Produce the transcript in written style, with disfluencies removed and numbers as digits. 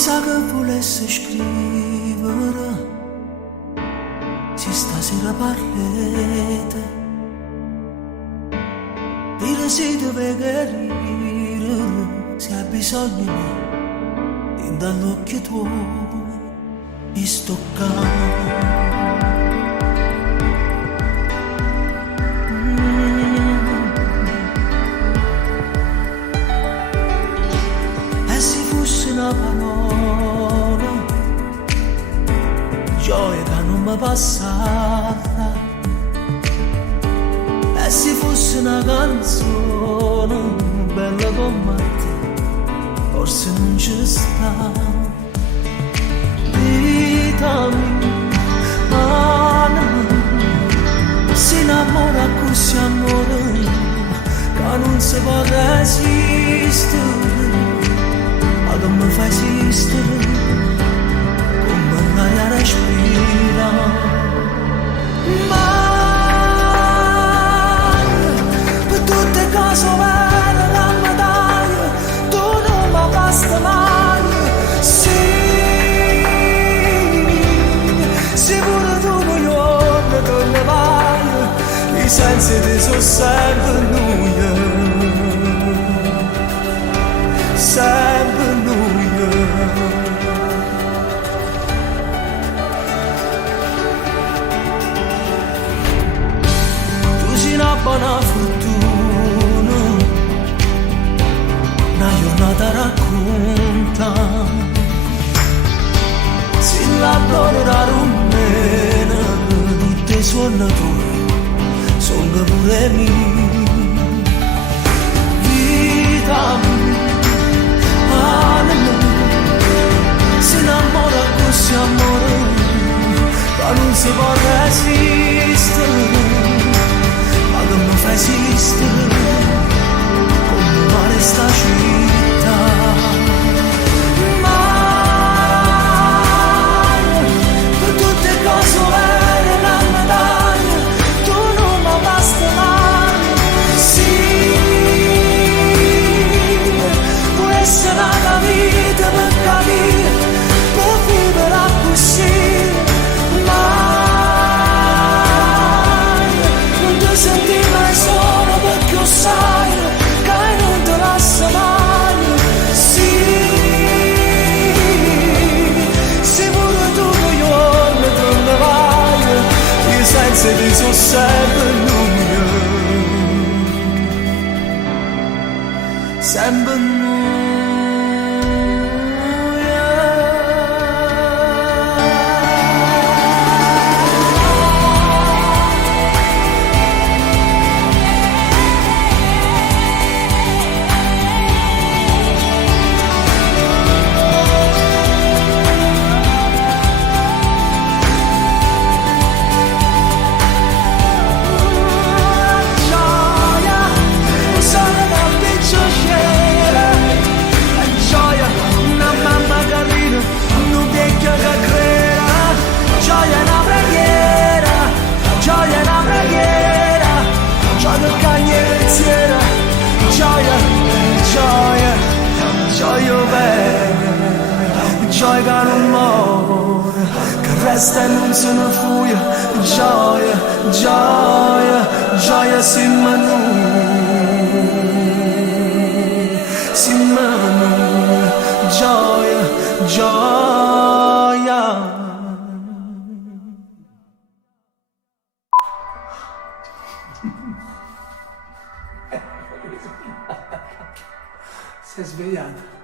sa che volesse scrivere se stasera parlete, dire se deve chiarire, se hai bisogno di dall'occhio tuo mi stoccare. Una parola, gioia che non mi passata, e se fosse una canzone bella come te, forse non ci sta. Vita mia, anima, si innamora così amore, che non si può resistere. Che mi fa esistere come l'aria respira. Ma per tutte cose vere la medaglia tu non mi basta mai. Sì, pure tu mi guardi che ne vai, i sensi ti sono sempre noia, sempre noia. Tu sei una buona fortuna, una giornata racconta, se la donna rumena, tutti i suonatori sono pure miei. Vita si innamora così amore, ma non si può resistere, ma che mi fa esistere come un mare sta città. Mai per tutte cose vere la medaglia tu non mi basta mai. Sì, può essere la vita per capire, può vivere così, mai non ti senti mai solo perché lo sai che non ti lascia mai. Sì, pure tu che giorni te ne vai, i sensi ti sono sempre noia, sempre noia. Gioia vera, gioia che non muore, che resta e non se ne fuia. Gioia, gioia, gioia si manua, gioia, gioia. Si è svegliata.